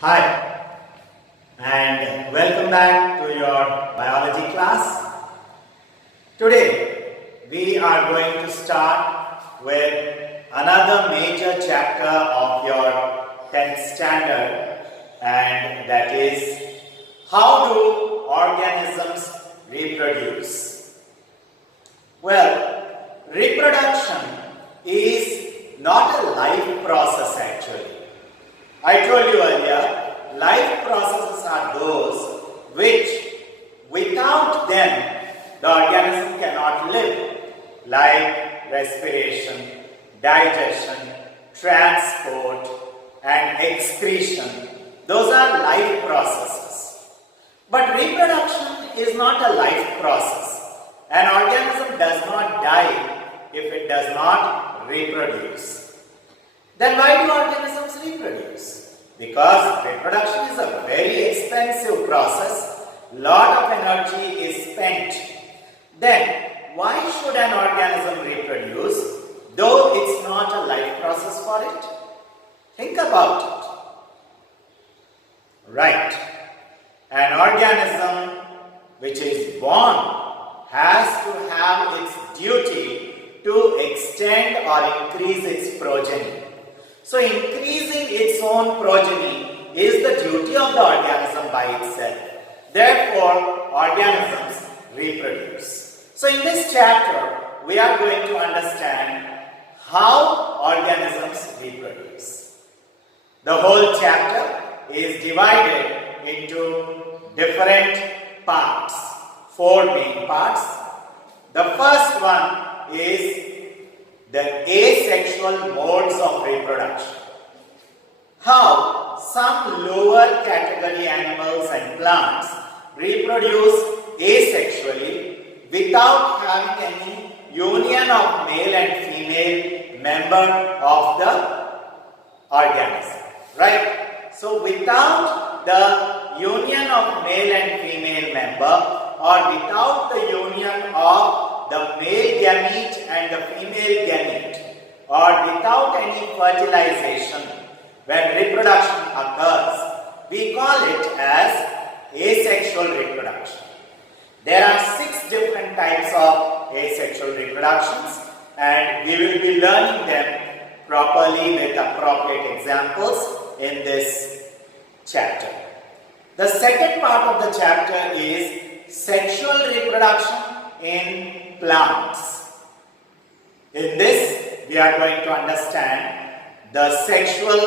Hi, and welcome back to your biology class. Today, we are going to start with another major chapter of your 10th standard, and that is how do organisms reproduce? Well, reproduction is not a life process actually. I told you earlier, life processes are those which without them the organism cannot live, like respiration, digestion, transport and excretion. Those are life processes. But reproduction is not a life process. An organism does not die if it does not reproduce. Then why do organisms reproduce? Because reproduction is a very expensive process. Lot of energy is spent. Then why should an organism reproduce though it's not a life process for it? Think about it. Right. An organism which is born has to have its duty to extend or increase its progeny. So increasing its own progeny is the duty of the organism by itself. Therefore, organisms reproduce. So in this chapter, we are going to understand how organisms reproduce. The whole chapter is divided into different parts, 4 main parts. The first one is the asexual modes of reproduction. How some lower category animals and plants reproduce asexually without having any union of male and female member of the organism. Right? So without the union of male and female member or without the union of the male gamete and the female gamete or without any fertilization, when reproduction occurs, we call it as asexual reproduction. There are 6 different types of asexual reproductions and we will be learning them properly with appropriate examples in this chapter. The second part of the chapter is sexual reproduction in plants. In this, we are going to understand the sexual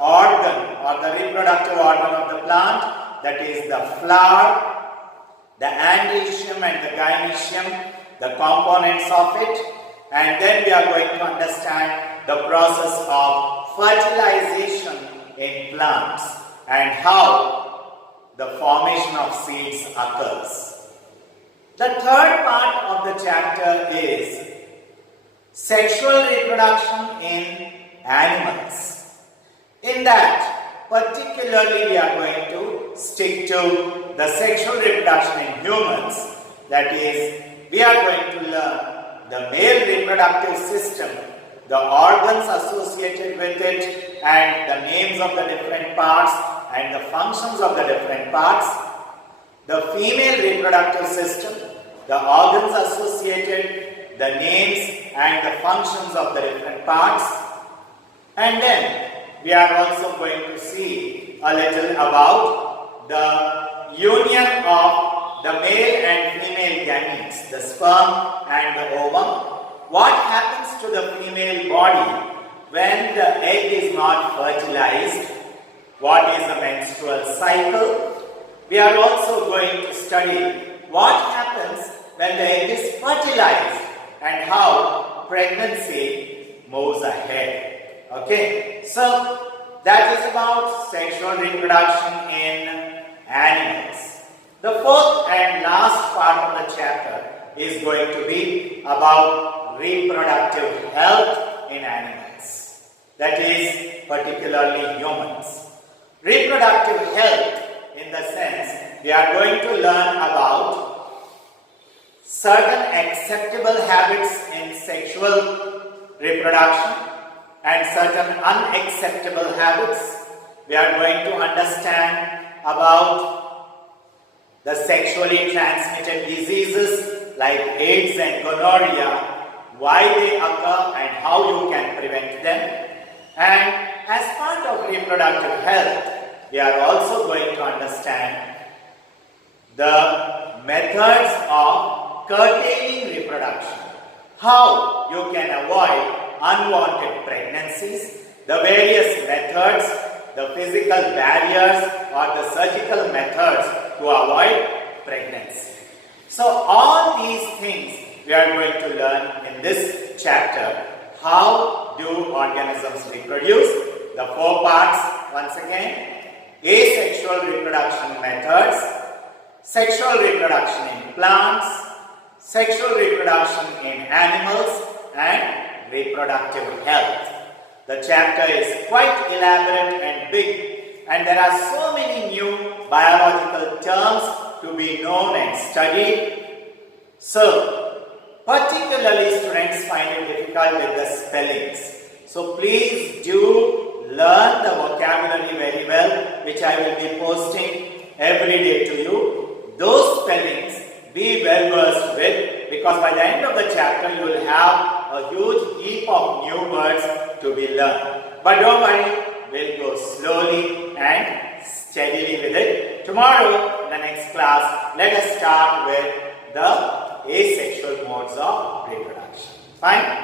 organ or the reproductive organ of the plant, that is the flower, the androecium and the gynoecium, the components of it, and then we are going to understand the process of fertilization in plants and how the formation of seeds occurs. The third part of the chapter is sexual reproduction in animals. In that, particularly we are going to stick to the sexual reproduction in humans. That is, we are going to learn the male reproductive system, the organs associated with it, and the names of the different parts and the functions of the different parts. The female reproductive system, the organs associated, the names and the functions of the different parts. And then we are also going to see a little about the union of the male and female gametes, the sperm and the ovum. What happens to the female body when the egg is not fertilized? What is the menstrual cycle? We are also going to study what happens when the egg is fertilized and how pregnancy moves ahead. Okay, so that is about sexual reproduction in animals. The fourth and last part of the chapter is going to be about reproductive health in animals. That is particularly humans. Reproductive health in the sense we are going to learn about certain acceptable habits in sexual reproduction and certain unacceptable habits we are going to understand about the sexually transmitted diseases like AIDS and gonorrhea, why they occur and how you can prevent them. And as part of reproductive health, we are also going to understand the methods of curtailing reproduction, how you can avoid unwanted pregnancies, the various methods, the physical barriers or the surgical methods to avoid pregnancy. So all these things we are going to learn in this chapter. How do organisms reproduce? The 4 parts once again. Asexual reproduction methods, sexual reproduction in plants, sexual reproduction in animals, and reproductive health. The chapter is quite elaborate and big, and there are so many new biological terms to be known and studied. So, particularly students find it difficult with the spellings. So, please do learn the vocabulary very well, which I will be posting every day to you. Those spellings be well versed with, because by the end of the chapter you will have a huge heap of new words to be learned. But don't worry, we'll go slowly and steadily with it. Tomorrow in the next class, let us start with the asexual modes of reproduction. Fine?